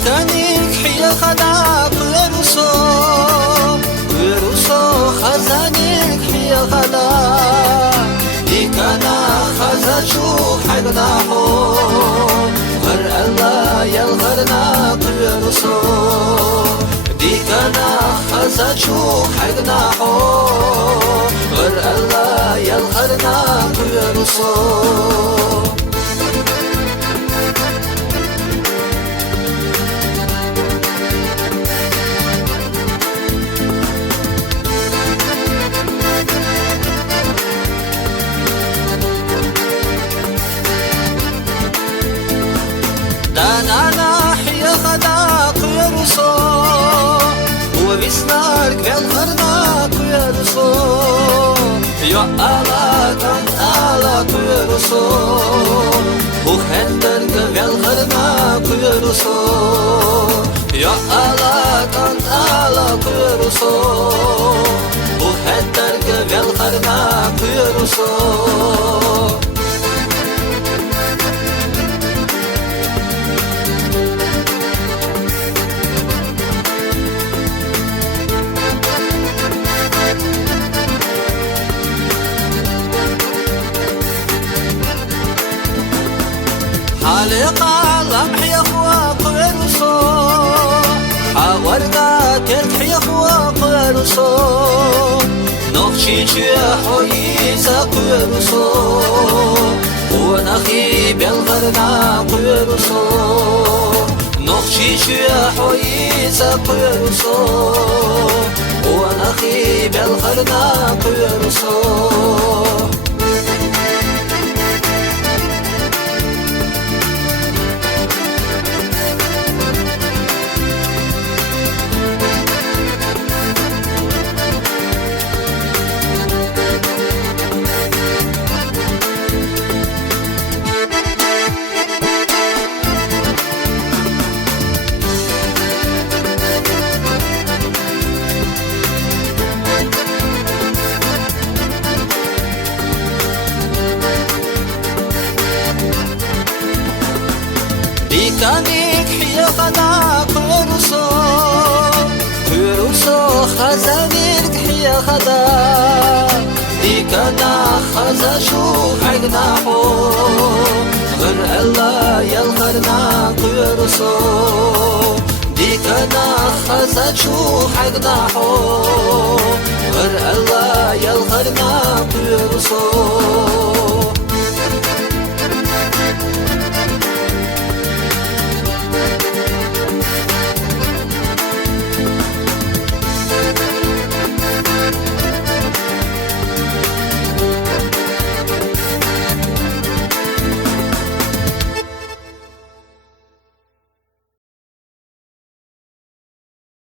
ديكانيك حيخدا kхоьру خزانيك حيخدا ديكانا خزاچو حيغناحو غر الله يلغرنا kхоьру ديكانا خزاچو حيغناحو غر الله يلغرنا kхоьру دانانا حيخدا kxoьру وبيسنارك بالغرنا kxoьру يا الله كان الله kxoьру وخندرك بالغرنا kxoьру يا الله كان الله kxoьrу وخندرك بالغرنا kxoьرу حالقا لمح يخوى kxoьrу حاورقا ترك يخوى kxoьrу نخشي حويزا kxoьru ونخي بالغرنا kxoьru نخشي حويزا kxoьru ونخي بالغرنا kxoьru ديكانيك حيخدا kxoьru خزانيك حيخدا ديكانا خزاچو حيغناحو غر الله يلغرنا kxoьru ديكانا خزاچو حيغناحو غر الله يلغرنا kxoьru